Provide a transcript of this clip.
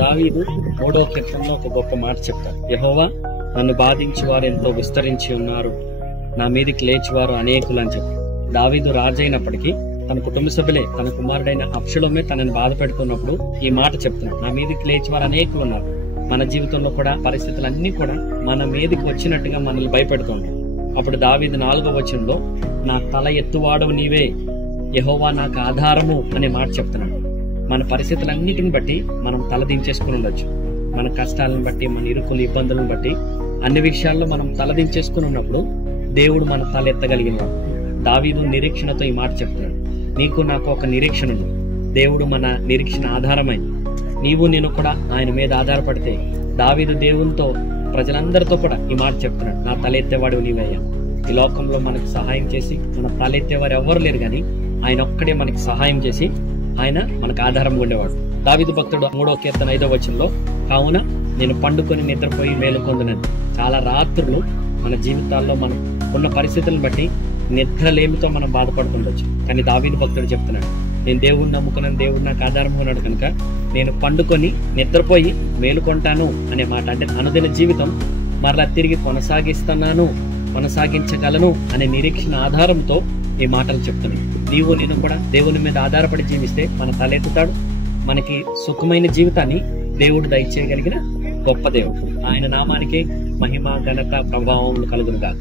దావీదు 3వ కీర్తనలో ఒక గొప్ప మాట చెప్తారు. యెహోవా, నన్ను బాధించి వారు ఎంతో విస్తరించి ఉన్నారు, నా మీదికి లేచివారు అనేకులు అని చెప్పి. దావీదు రాజైనప్పటికీ తన కుటుంబ సభ్యులే, తన కుమారుడైన అబ్షలోమే తనని బాధ పెడుతున్నప్పుడు ఈ మాట చెప్తున్నాడు, నా మీదికి లేచివారు అనేకులు ఉన్నారు. మన జీవితంలో కూడా పరిస్థితులన్నీ కూడా మన మీదికి వచ్చినట్టుగా మనల్ని భయపెడుతుంటాయి. అప్పుడు దావీదు 4వ వచనంలో, నా తల ఎత్తువాడవు నీవే, యెహోవా నాకు ఆధారము అనే మాట చెప్తున్నాడు. మన పరిస్థితులన్నిటిని బట్టి మనం తల దించేసుకుని ఉండొచ్చు. మన కష్టాలను బట్టి, మన ఇరుకులు ఇబ్బందులను బట్టి, అన్ని విషయాల్లో మనం తల దించేసుకుని ఉన్నప్పుడు దేవుడు మన తల ఎత్తగలిగినవాడు. దావీదు నిరీక్షణతో ఈ మాట చెప్తున్నాడు, నీకు నాకు ఒక నిరీక్షణ ఉంది. దేవుడు మన నిరీక్షణ ఆధారమైంది. నీవు నేను కూడా ఆయన మీద ఆధారపడితే, దావీదు దేవునితో ప్రజలందరితో కూడా ఈ మాట చెప్తున్నాడు, నా తలెత్తేవాడు నీవయ్యా. ఈ లోకంలో మనకు సహాయం చేసి మన తలెత్తేవారు ఎవరు లేరు, కానీ ఆయన ఒక్కడే మనకి సహాయం చేసి ఆయన మనకు ఆధారంగా ఉండేవాడు. దావీదు భక్తుడు 3వ కీర్తన 5వ వచనంలో, కావున నేను పండుకొని నిద్రపోయి మేలుకొందునని. చాలా రాత్రులు మన జీవితాల్లో మనం ఉన్న పరిస్థితులను బట్టి నిద్రలేమితో మనం బాధపడుతుండొచ్చు, కానీ దావీదు భక్తుడు చెప్తున్నాడు, నేను దేవుడిని నమ్ముకున్నాను, దేవుడు నాకు ఆధారంగా ఉన్నాడు కనుక నేను పండుకొని నిద్రపోయి మేలుకొంటాను అనే మాట. అంటే అనుదిన జీవితం మరలా తిరిగి కొనసాగించగలను అనే నిరీక్షణ ఆధారంతో ఈ మాటలు చెప్తున్నాను. నీవు నేను కూడా దేవుని మీద ఆధారపడి జీవిస్తే మన తలెత్తుతాడు. మనకి సుఖమైన జీవితాన్ని దేవుడు దయచేయగలిగిన గొప్ప దేవుడు. ఆయన నామానికి మహిమ, ఘనత, ప్రభావం కలుగును గాక.